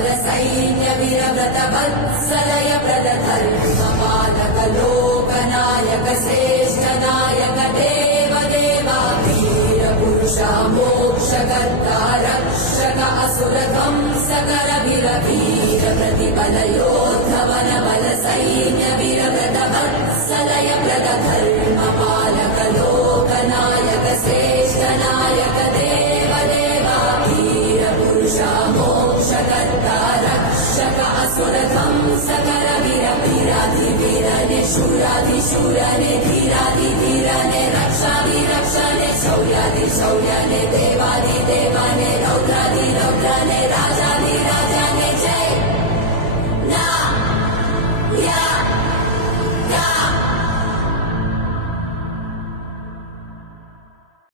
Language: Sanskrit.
बल सैन्य वीरव्रत वत्सलय प्रदधर्मपालक लोकनायक श्रेष्ठ नायक देव देवा वीर पुरुषा मोक्षकर्ता रक्षक असुर ध्वंसकर वीर वीर प्रतिबल योद्धवन बल सैन्य वीरव्रत वत्सलय प्रदधर्मपालक लोकनायक श्रेष्ठ नायक देव देवा वीर पुरुषा मोक्षकर्ता रक्षक असुर ध्वंसकर वीर वीराधिवीरने शूराधिशूरने धीराधिधीरने रक्षाधिरक्षणे शौर्याधिशौर्यने देवाधिदेवने